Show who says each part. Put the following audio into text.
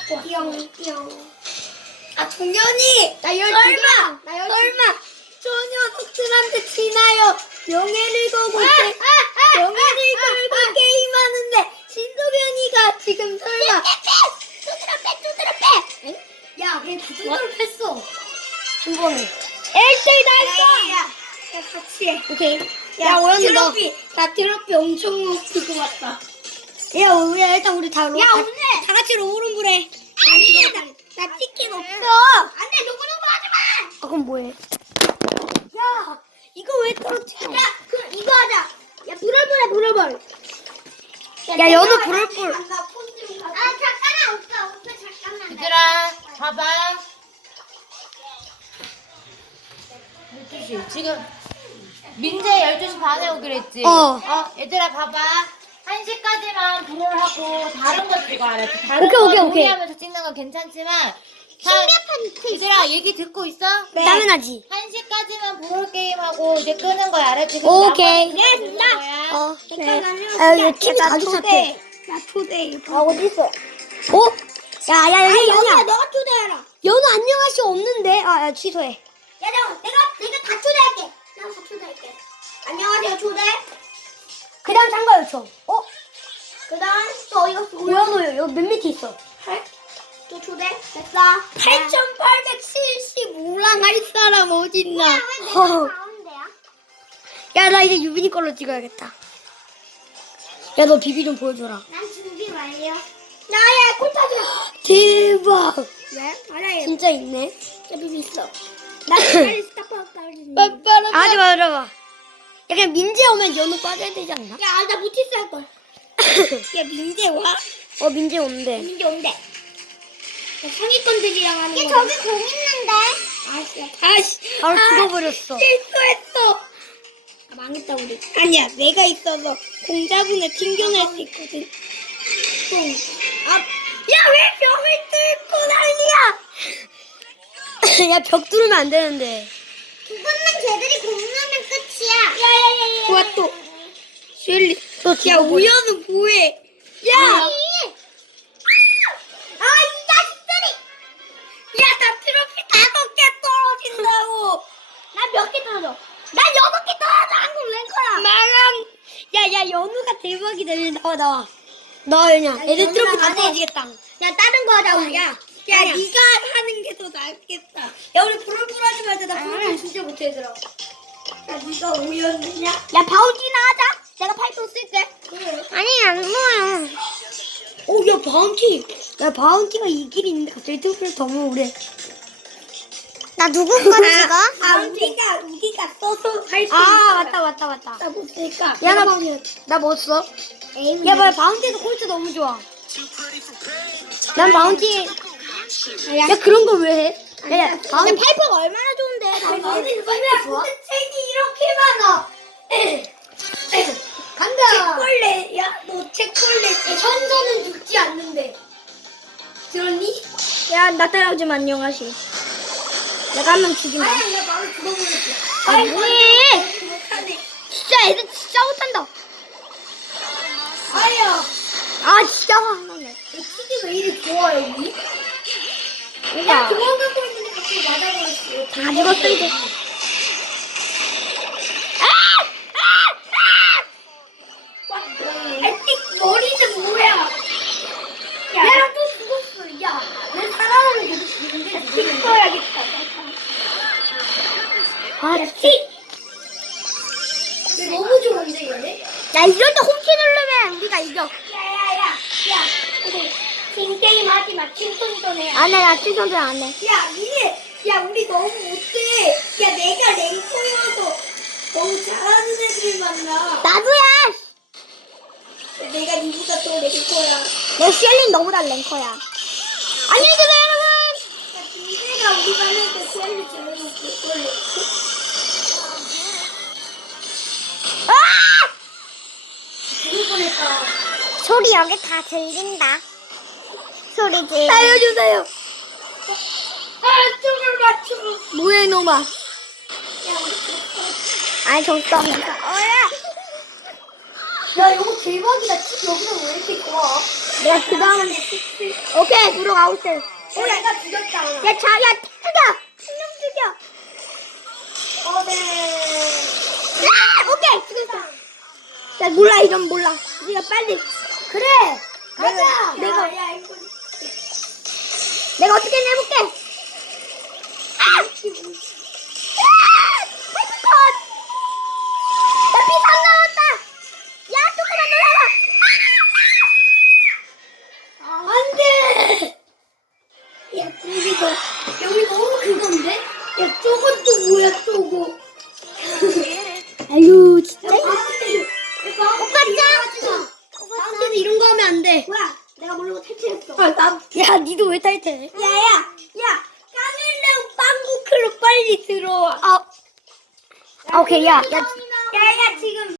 Speaker 1: 갖고 뿅뿅. 아 종현이 나 설마 저 녀석들한테 지나요. 명예를 걸고 명예를 걸고 게임하는데 신도변이가 지금 설마 두드러 빼. 야, 걔 다 두드러 뺐어. 한 번에. 1대1 다 했어. 야, 같이 해. 오케이. 야, 오연이 너. 나 트로피 엄청 높이고 왔다. 야, 일단 우리 다 오늘 다 같이 로우룸을 해. 아니, 나 치킨 없어. 안 돼, 누구누구 하지 마. 아, 그럼 뭐해? 야, 이거 왜 떨어뜨려? 야, 그럼 이거 하자. 야, 불얼불. 야, 연우 불얼불. 아, 잠깐만, 오빠 잠깐만.
Speaker 2: 얘들아, 봐봐. 12시. 지금 민재 12시 반에 오기로 했지? 얘들아, 봐봐. 1시까지만 불을 하고 다른 거 찍어 알았지? 다른 거
Speaker 1: 오케이.
Speaker 2: 놀이하면서 찍는 건 괜찮지만 얘들아, 얘기 듣고 있어?
Speaker 1: 네. 당연하지.
Speaker 2: 1시까지만 불을 게임하고 이제 끄는 거야 알았지?
Speaker 1: 오케이.
Speaker 2: 네, 된다.
Speaker 1: 네. 아, 여기 TV 가기 시작해. 야, 초대. 아, 어딨어? 야, 연우야. 너가 초대해라. 연우 안녕하시 없는데. 야, 취소해. 야, 내가 다 초대할게. 내가 다 초대할게. 안녕하세요, 초대. 그 다음 참가 요청. 그 다음 또 어디 갔어? 뭐야, 너 여기 맨 밑에 있어. 또 초대. 됐어. 8,875랑 할 사람 어딨나?
Speaker 3: 가운데야?
Speaker 1: 야, 나 이제 유빈이 걸로 찍어야겠다. 야, 너 비비 좀 보여줘라.
Speaker 3: 난 준비 완료.
Speaker 1: 나야, 콜타줘. 대박.
Speaker 3: 왜? 알아요.
Speaker 1: 진짜 있네.
Speaker 3: 야, 비비 있어. 나 빨리 스타파 빨리.
Speaker 1: 하지 말아봐. 야, 그냥 민재 오면 연우 빠져야 되지 않나?
Speaker 3: 야, 나 못했어 할 걸.
Speaker 1: 야, 민재 와? 민재 온대.
Speaker 3: 민재 온대.
Speaker 1: 야, 상위권들이랑 하는
Speaker 3: 야,
Speaker 1: 거.
Speaker 3: 저기 공 있는데.
Speaker 1: 아씨. 바로 죽어버렸어. 실수했어.
Speaker 3: 망했다 우리.
Speaker 1: 아니야, 내가 있어서 공자분을 튕겨낼 수 있거든. 야, 왜 벽을 뚫고 난리야? 야, 벽 뚫으면 안 되는데.
Speaker 3: 두 번만 쟤들이 공 넣으면 끝이야.
Speaker 1: 야야야야. 좋아 또. 셸리. 야, 우연은 뭐해? 야.
Speaker 3: 이 자식들이.
Speaker 1: 야, 나 트로피 5개 떨어진다고.
Speaker 3: 나 몇 개 떨어져? 나 6개 떨어져. 한국 랭커야.
Speaker 1: 망한. 야, 연우가 대박이다. 나와. 나 그냥 애들
Speaker 3: 연우랑
Speaker 1: 트로피 다
Speaker 3: 안 해.
Speaker 1: 떨어지겠다.
Speaker 3: 야, 다른 거 하자 우리.
Speaker 1: 야,
Speaker 3: 아니야.
Speaker 1: 네가 하는 게 더 낫겠다. 야, 우리 불을 하지 말자. 나 불을 진짜 못해, 얘들아. 야, 네가 우연이냐?
Speaker 3: 야, 바우지나 하자. 내가 팔도 쓸게.
Speaker 1: 그래.
Speaker 3: 아니, 안 모여.
Speaker 1: 야, 바운티. 야, 바운티가 이 길이 있는데 갑자기 트로피를 더 모으래.
Speaker 3: 나 누구 거 찍어?
Speaker 1: 우리가 써서 할 수 있어. 맞다. 나 못 쓸까? 야, 나 뭐 써? 야, 뭐야, 바운티에서 콜트 너무 좋아. 난 바운티. 야, 그런 거 왜 해? 야, 바운티.
Speaker 3: 파이퍼가 얼마나 좋은데.
Speaker 1: 좋아? 책이 이렇게 많아. 간다. 책벌레. 야, 너 책벌레. 천사는 죽지 않는데. 들었니?
Speaker 3: 야, 나 따라오지 마, 안녕하시. 내가 한 명 죽인다.
Speaker 1: 아야, 나 바로 죽어버렸어.
Speaker 3: 아, 뭐해?
Speaker 1: 못하네.
Speaker 3: 진짜 애들 진짜 못한다.
Speaker 1: 아야.
Speaker 3: 진짜 화나네.
Speaker 1: 책이 왜 이리 좋아, 여기? 야, 그만 갖고 있는데 갑자기 맞아버렸어.
Speaker 3: 다 죽었어, 이제.
Speaker 1: 아직 머리는 뭐야? 야, 또 죽었어. 야, 내 살아나는 계속 죽는데. tik 써야겠다. 틱! 너무 좋은데, 얘네?
Speaker 3: 야, 이럴 때 홈키 누르면 우리가 이겨.
Speaker 1: 야. 우리 팀게임 하지 마. 팀손전 해.
Speaker 3: 안 해, 나 친선들 안 해.
Speaker 1: 야, 야, 우리 너무 못해. 야, 내가 랭커여서 너무 잘하는 애들 만나.
Speaker 3: 나도야!
Speaker 1: 내가 니보다 더 랭커야.
Speaker 3: 내 쉘린 너보다 랭커야. 안녕히 계세요, 여러분!
Speaker 1: 야, 김세가 우리 반에서 셀리 제일 못해. 죽을 뻔했다.
Speaker 3: 소리 여기 다 들린다. 소리지.
Speaker 1: 살려주세요. 쪽을 맞춰.
Speaker 3: 뭐야, 이놈아.
Speaker 1: 야, 우리 졌어.
Speaker 3: 아니, 졌어.
Speaker 1: 야, 이거 대박이다. 집 여기서 왜 이렇게 좋아?
Speaker 3: 내가 그 다음은 오케이 무력 아웃 돼.
Speaker 1: 내가 죽였잖아.
Speaker 3: 야 자야 죽여. 한명 죽여. 야 오케이 죽였어. 야 몰라 이건 몰라. 네가 빨리. 그래. 가자. 내가 어떻게 해볼게. 파이프컷. 나 피3 나왔다. 야 조금만 놀아봐.
Speaker 1: 안 돼! 야, 여기 너무 그건데? 야, 저것도 뭐야, 저거?
Speaker 3: 아유 진짜.
Speaker 1: 오빠짱! 다음에도 이런 거 하면 안 돼. 뭐야? 내가 모르고 탈퇴했어.
Speaker 3: 야 니도 왜 탈퇴해?
Speaker 1: 야! 까밀레온 빵구클로 빨리 들어와.
Speaker 3: 오케이 야
Speaker 1: 지금.